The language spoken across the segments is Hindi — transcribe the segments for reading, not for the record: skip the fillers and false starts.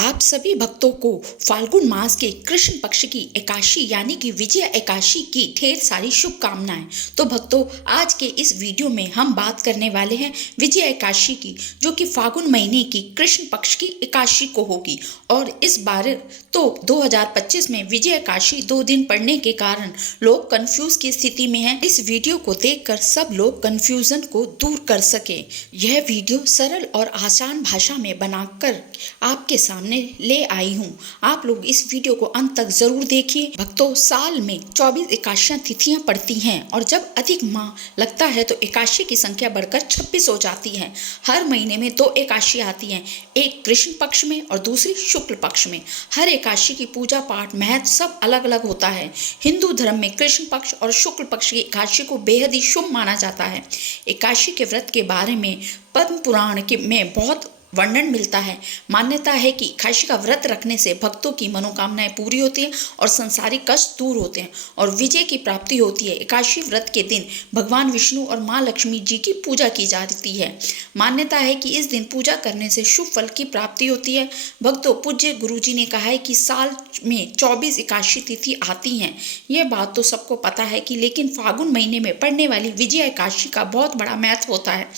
आप सभी भक्तों को फाल्गुन मास के कृष्ण पक्ष की एकादशी यानी कि विजया एकादशी की ढेर सारी शुभकामनाएं। तो भक्तों, आज के इस वीडियो में हम बात करने वाले हैं विजया एकादशी की, जो कि फाल्गुन महीने की कृष्ण पक्ष की एकादशी को होगी। और इस बार तो 2025 में विजया एकादशी 2 दिन पड़ने के कारण लोग कंफ्यूज की स्थिति में हैं। इस वीडियो को देखकर सब लोग कंफ्यूजन को दूर कर सके। यह वीडियो सरल और आसान भाषा में बनाकर आपके सामने ले आई हूँ। आप लोग इस वीडियो को अंत तक जरूर देखिए। भक्तों, साल में 24 एकादशियां तिथियां पड़ती हैं और जब अधिक माह लगता है तो एकादशी की संख्या बढ़कर 26 हो जाती है। हर महीने में 2 एकादशी आती हैं, एक कृष्ण पक्ष में और दूसरी शुक्ल पक्ष में। हर एकादशी की पूजा पाठ महत्व सब अलग अलग होता है। हिंदू धर्म में कृष्ण पक्ष और शुक्ल पक्ष की एकादशी को बेहद ही शुभ माना जाता है। एकादशी के व्रत के बारे में पद्म पुराण में बहुत वर्णन मिलता है। मान्यता है कि एकादशी का व्रत रखने से भक्तों की मनोकामनाएं पूरी होती हैं और संसारिक कष्ट दूर होते हैं और विजय की प्राप्ति होती है। एकादशी व्रत के दिन भगवान विष्णु और माँ लक्ष्मी जी की पूजा की जाती है। मान्यता है कि इस दिन पूजा करने से शुभ फल की प्राप्ति होती है। भक्तों, पूज्य गुरु जी ने कहा है कि साल में 24 एकादशी तिथि आती हैं। यह बात तो सबको पता है कि लेकिन फाल्गुन महीने में पड़ने वाली विजया एकादशी का बहुत बड़ा महत्व होता है।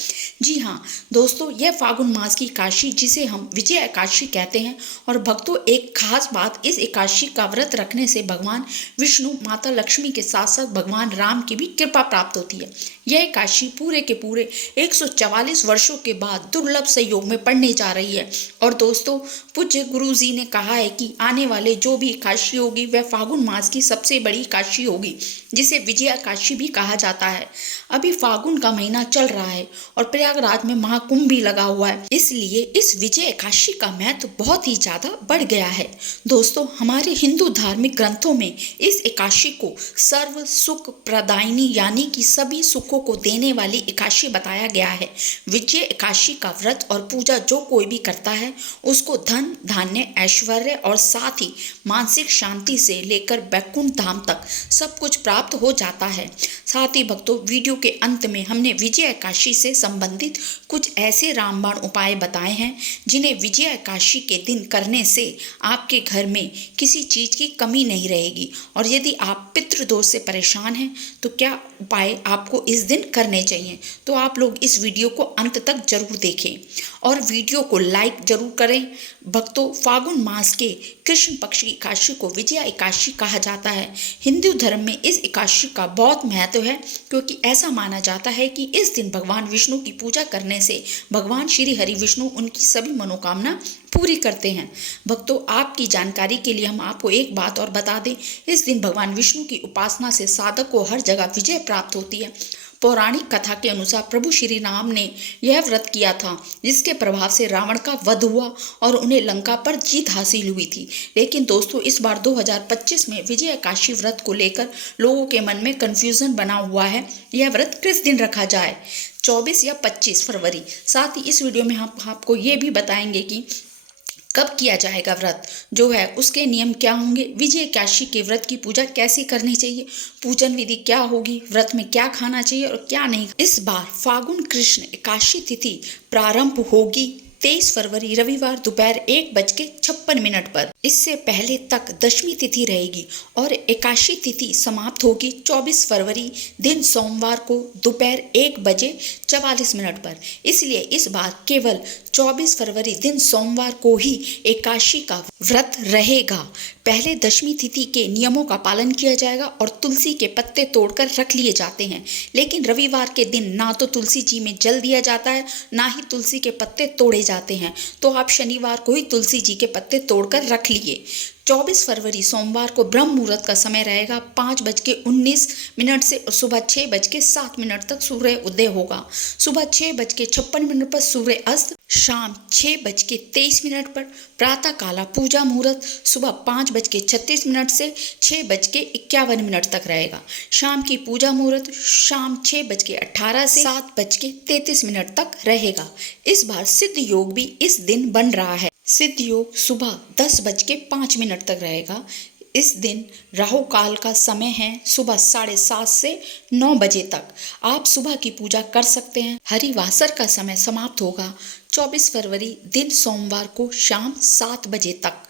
जी हाँ दोस्तों, यह फाल्गुन मास की एकादशी जिसे हम विजय एकादशी कहते हैं। और भक्तों, एक खास बात, इस एकादशी का व्रत रखने से भगवान विष्णु, माता लक्ष्मी के साथ साथ भगवान राम की भी कृपा प्राप्त होती है। यह एकादशी पूरे के पूरे 144 वर्षों के बाद दुर्लभ संयोग में पड़ने जा रही है। और दोस्तों, पूज्य गुरु जी ने कहा है कि आने वाले जो भी एकादशी होगी वह फाल्गुन मास की सबसे बड़ी एकादशी होगी, जिसे विजया एकादशी भी कहा जाता है। अभी फाल्गुन का महीना चल रहा है और प्रयागराज में महाकुंभ भी लगा हुआ है, इसलिए इस विजय एकादशी का महत्व बहुत ही ज्यादा बढ़ गया है। दोस्तों, हमारे हिंदू धार्मिक ग्रंथों में इस एकादशी को सर्व सुख प्रदायिनी यानी कि सभी सुखों को देने वाली एकादशी बताया गया है। विजय एकादशी का व्रत और पूजा जो कोई भी करता है उसको धन, धान्य, ऐश्वर्य और साथ ही मानसिक शांति से लेकर वैकुंठ धाम तक सब कुछ प्राप्त हो जाता है। साथ ही भक्तों, वीडियो के अंत में हमने विजय एकादशी से संबंधित कुछ ऐसे रामबाण उपाय बताए हैं जिन्हें विजय एकादशी के दिन करने से आपके घर में किसी चीज की कमी नहीं रहेगी। और यदि आप पितृदोष से परेशान हैं तो क्या उपाय आपको इस दिन करने चाहिए, तो आप लोग इस वीडियो को अंत तक जरूर देखें और वीडियो को लाइक जरूर करें। भक्तों, फाल्गुन मास के कृष्ण पक्ष की एकादशी को विजया एकादशी कहा जाता है। हिंदू धर्म में इस एकादशी का बहुत महत्व है, क्योंकि ऐसा माना जाता है कि इस दिन भगवान विष्णु की पूजा करने से भगवान श्री हरि विष्णु उनकी सभी मनोकामना पूरी करते हैं। भक्तों, आपकी जानकारी के लिए हम आपको एक बात और बता दें, इस दिन भगवान विष्णु की उपासना से साधक को हर जगह विजय प्राप्त होती है। पौराणिक कथा के अनुसार प्रभु श्री राम ने यह व्रत किया था, जिसके प्रभाव से रावण का वध हुआ और उन्हें लंका पर जीत हासिल हुई थी। लेकिन दोस्तों, इस बार 2025 में विजय एकादशी व्रत को लेकर लोगों के मन में कंफ्यूजन बना हुआ है। यह व्रत किस दिन रखा जाए, 24 या 25 फरवरी। साथ ही इस वीडियो में हम आपको ये भी बताएंगे कि कब किया जाएगा व्रत जो है, उसके नियम क्या होंगे, विजय एकादशी के व्रत की पूजा कैसे करनी चाहिए, पूजन विधि क्या होगी, व्रत में क्या खाना चाहिए और क्या नहीं। इस बार फाल्गुन कृष्ण एकादशी तिथि प्रारंभ होगी 23 फरवरी रविवार दोपहर 1:56 पर। इससे पहले तक दशमी तिथि रहेगी और एकादशी तिथि समाप्त होगी 24 फरवरी दिन सोमवार को दोपहर 1:44 पर। इसलिए इस बार केवल 24 फरवरी दिन सोमवार को ही एकादशी का व्रत रहेगा। पहले दशमी तिथि के नियमों का पालन किया जाएगा और तुलसी के पत्ते तोड़कर रख लिए जाते हैं। लेकिन रविवार के दिन ना तो तुलसी जी में जल दिया जाता है, ना ही तुलसी के पत्ते तोड़े जाते हैं। तो आप शनिवार को ही तुलसी जी के पत्ते तोड़कर रख लिए। 24 फरवरी सोमवार को ब्रह्म मुहूर्त का समय रहेगा 5:19 से सुबह 6:07 तक सूर्य उदय होगा। सुबह 6:56 पर सूर्य अस्त, शाम 6:23 पर प्रातः काला पूजा मुहूर्त सुबह 5:36 से 6:51 तक रहेगा। शाम की पूजा मुहूर्त शाम 6:18 से 7:33 तक रहेगा। इस बार सिद्ध योग भी इस दिन बन रहा है। सिद्ध योग सुबह 10:05 तक रहेगा। इस दिन राहु काल का समय है सुबह 7:30 से 9 बजे तक। आप सुबह की पूजा कर सकते हैं। हरिवासर का समय समाप्त होगा 24 फरवरी दिन सोमवार को शाम 7 बजे तक।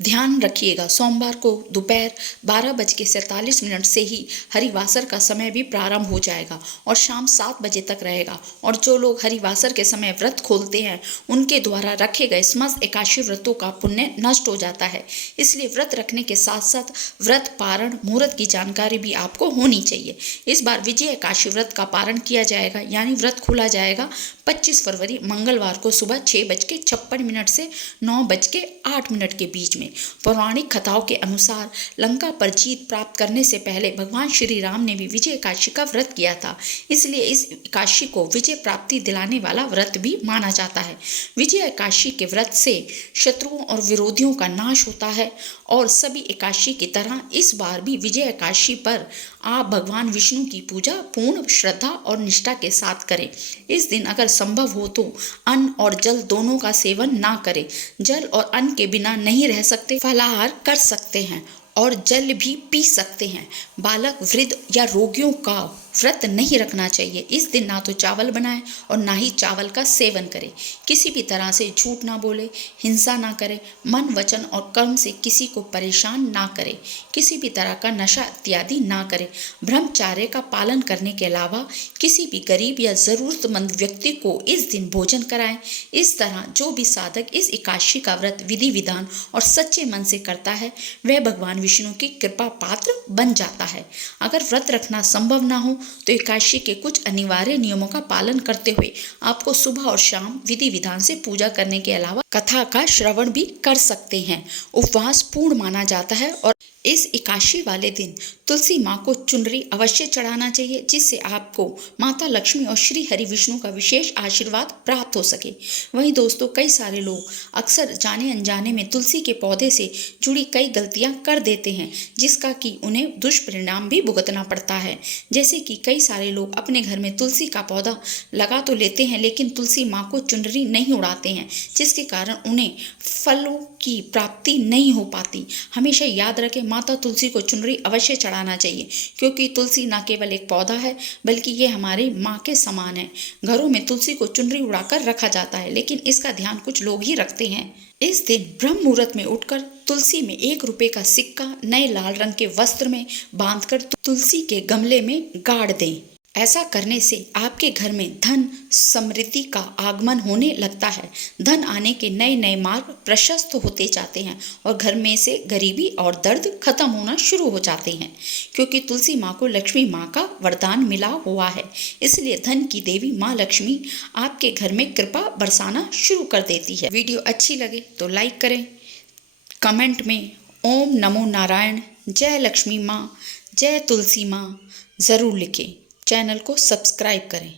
ध्यान रखिएगा, सोमवार को दोपहर 12:47 से ही हरिवासर का समय भी प्रारंभ हो जाएगा और शाम 7 बजे तक रहेगा। और जो लोग हरिवासर के समय व्रत खोलते हैं उनके द्वारा रखे गए समस्त एकादशी व्रतों का पुण्य नष्ट हो जाता है। इसलिए व्रत रखने के साथ साथ व्रत पारण मुहूर्त की जानकारी भी आपको होनी चाहिए। इस बार विजय एकादशी व्रत का पारण किया जाएगा, यानी व्रत खोला जाएगा 25 फरवरी मंगलवार को सुबह 6:56 से 9:08 के बीच में। पौराणिक कथाओं के अनुसार लंका पर जीत प्राप्त करने से पहले भगवान श्री राम ने भी विजय एकादशी का व्रत किया था। इसलिए इस एकादशी को विजय प्राप्ति दिलाने वाला व्रत भी माना जाता है। विजय एकादशी के व्रत से शत्रुओं और विरोधियों का नाश होता है। और सभी एकादशी की तरह इस बार भी विजय एकादशी पर आप भगवान विष्णु की पूजा पूर्ण श्रद्धा और निष्ठा के साथ करें। इस दिन अगर संभव हो तो अन्न और जल दोनों का सेवन ना करें। जल और अन्न के बिना नहीं रह सकते, फलाहार कर सकते हैं और जल भी पी सकते हैं। बालक, वृद्ध या रोगियों का व्रत नहीं रखना चाहिए। इस दिन ना तो चावल बनाएं और ना ही चावल का सेवन करें। किसी भी तरह से झूठ ना बोले, हिंसा ना करें, मन, वचन और कर्म से किसी को परेशान ना करें, किसी भी तरह का नशा इत्यादि ना करें। ब्रह्मचर्य का पालन करने के अलावा किसी भी गरीब या जरूरतमंद व्यक्ति को इस दिन भोजन कराएं। इस तरह जो भी साधक इस एकादशी का व्रत विधि विधान और सच्चे मन से करता है वह भगवान विष्णु की कृपा पात्र बन जाता है। अगर व्रत रखना संभव ना हो तो एकादशी के कुछ अनिवार्य नियमों का पालन करते हुए आपको सुबह और शाम विधि विधान से पूजा करने के अलावा कथा का श्रवण भी कर सकते हैं। उपवास पूर्ण माना जाता है और इस एकादशी वाले दिन तुलसी माँ को चुनरी अवश्य चढ़ाना चाहिए, जिससे आपको माता लक्ष्मी और श्री हरि विष्णु का विशेष आशीर्वाद प्राप्त हो सके। वहीं दोस्तों, कई सारे लोग अक्सर जाने अनजाने में तुलसी के पौधे से जुड़ी कई गलतियां कर देते हैं, जिसका कि उन्हें दुष्परिणाम भी भुगतना पड़ता है। जैसे कि कई सारे लोग अपने घर में तुलसी का पौधा लगा तो लेते हैं लेकिन तुलसी माँ को चुनरी नहीं उड़ाते हैं, जिसके कारण उन्हें फलों की प्राप्ति नहीं हो पाती। हमेशा याद रखें, माता तुलसी को चुनरी अवश्य चढ़ाना चाहिए, क्योंकि तुलसी न केवल एक पौधा है बल्कि ये हमारी माँ के समान है। घरों में तुलसी को चुनरी उड़ाकर रखा जाता है, लेकिन इसका ध्यान कुछ लोग ही रखते हैं। इस दिन ब्रह्म मुहूर्त में उठकर तुलसी में 1 रुपए का सिक्का नए लाल रंग के वस्त्र में बांधकर तुलसी के गमले में गाड़ दें। ऐसा करने से आपके घर में धन समृद्धि का आगमन होने लगता है। धन आने के नए नए मार्ग प्रशस्त होते जाते हैं और घर में से गरीबी और दर्द खत्म होना शुरू हो जाते हैं, क्योंकि तुलसी माँ को लक्ष्मी माँ का वरदान मिला हुआ है। इसलिए धन की देवी माँ लक्ष्मी आपके घर में कृपा बरसाना शुरू कर देती है। वीडियो अच्छी लगे तो लाइक करें, कमेंट में ओम नमो नारायण, जय लक्ष्मी माँ, जय तुलसी माँ ज़रूर लिखें। चैनल को सब्सक्राइब करें।